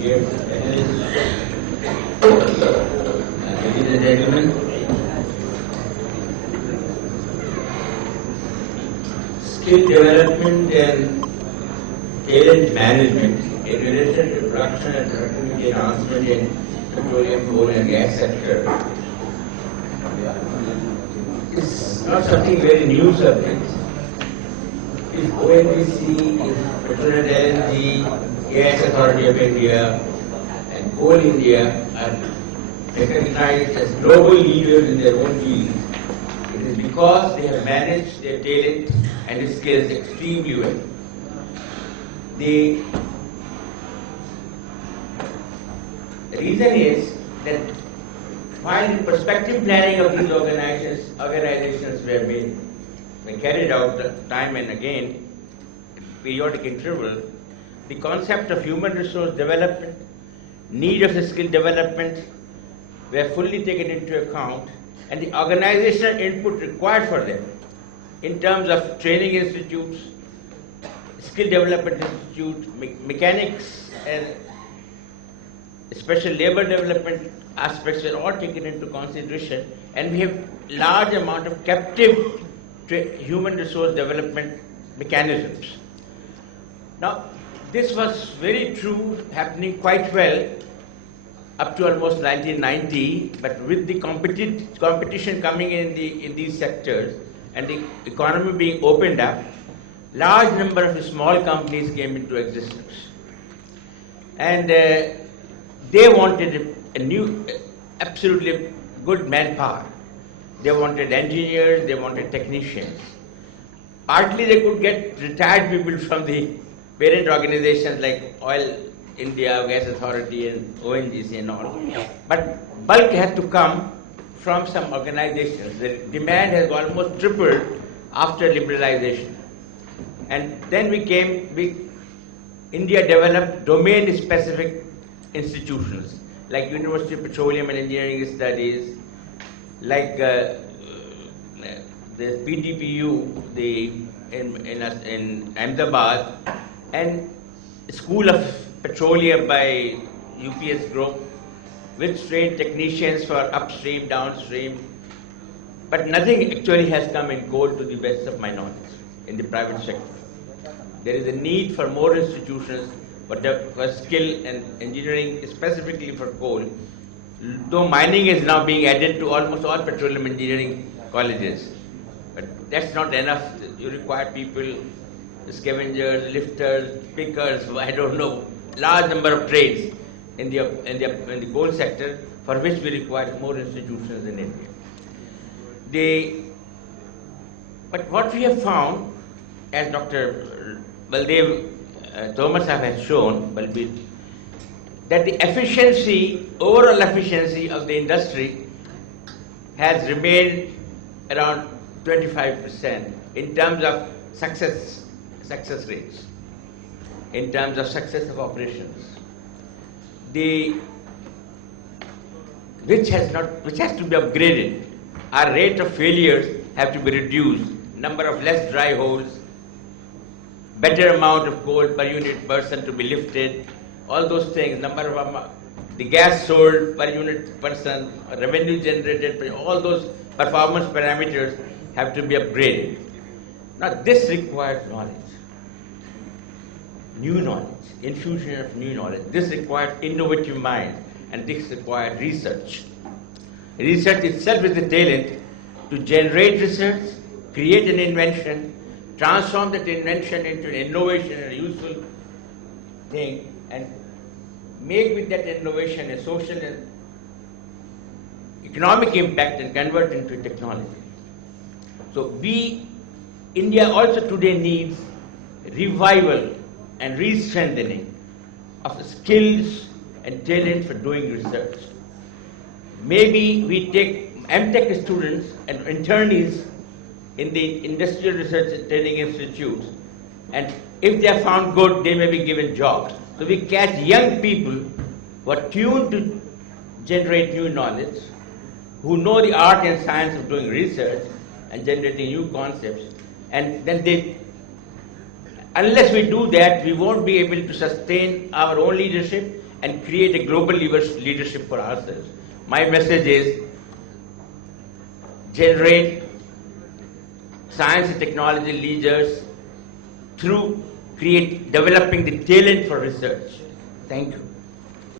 Dear panelists, ladies and gentlemen, skill development and talent management in relation to production and productivity enhancement in petroleum, coal and gas sector is not something very new subject. Is ONGC, is Petroleum LNG, Gas Authority of India and Coal India are recognized as global leaders in their own field. It is because they have managed their talent and skills extremely well. The reason is that while the prospective planning of these organizations were carried out time and again, periodic interval, the concept of human resource development, need of skill development were fully taken into account, and the organizational input required for them in terms of training institutes, skill development institutes, mechanics and special labor development aspects are all taken into consideration, and we have large amount of captive human resource development mechanisms. Now, this was very true, happening quite well up to almost 1990, but with the competition coming in these sectors and the economy being opened up, large number of small companies came into existence. And they wanted a new, absolutely good manpower. They wanted engineers, they wanted technicians. Partly they could get retired people from the parent organizations like Oil India, Gas Authority and ONGC and all. But bulk had to come from some organizations. The demand has almost tripled after liberalization. And then India developed domain-specific institutions like University of Petroleum and Engineering Studies, like the PDPU in Ahmedabad, and School of Petroleum by UPS Group, which trained technicians for upstream, downstream, but nothing actually has come in coal to the best of my knowledge in the private sector. There is a need for more institutions for skill and engineering, specifically for coal, though mining is now being added to almost all petroleum engineering colleges. But that's not enough. You require people, scavengers, lifters, pickers, I don't know, large number of trades in the coal sector, for which we require more institutions in India. But what we have found, as Dr. Baldev Thomas has shown, that the overall efficiency of the industry has remained around 25% in terms of success rates, in terms of success of operations, which has to be upgraded. Our rate of failures have to be reduced, number of less dry holes, better amount of coal per unit person to be lifted, all those things, number of the gas sold per unit person, revenue generated, all those performance parameters have to be upgraded. Now this requires knowledge, new knowledge, infusion of new knowledge. This requires innovative mind, and this requires research. Research itself is the talent to generate research, create an invention, transform that invention into an innovation and a useful thing, and make with that innovation a social and economic impact and convert into technology. So India also today needs revival and re-strengthening of skills and talent for doing research. Maybe we take MTech students and internees in the industrial research and training institutes, and if they are found good, they may be given jobs. So we catch young people who are tuned to generate new knowledge, who know the art and science of doing research and generating new concepts, and then unless we do that, we won't be able to sustain our own leadership and create a global leadership for ourselves. My message is generate science and technology leaders through developing the talent for research. Thank you.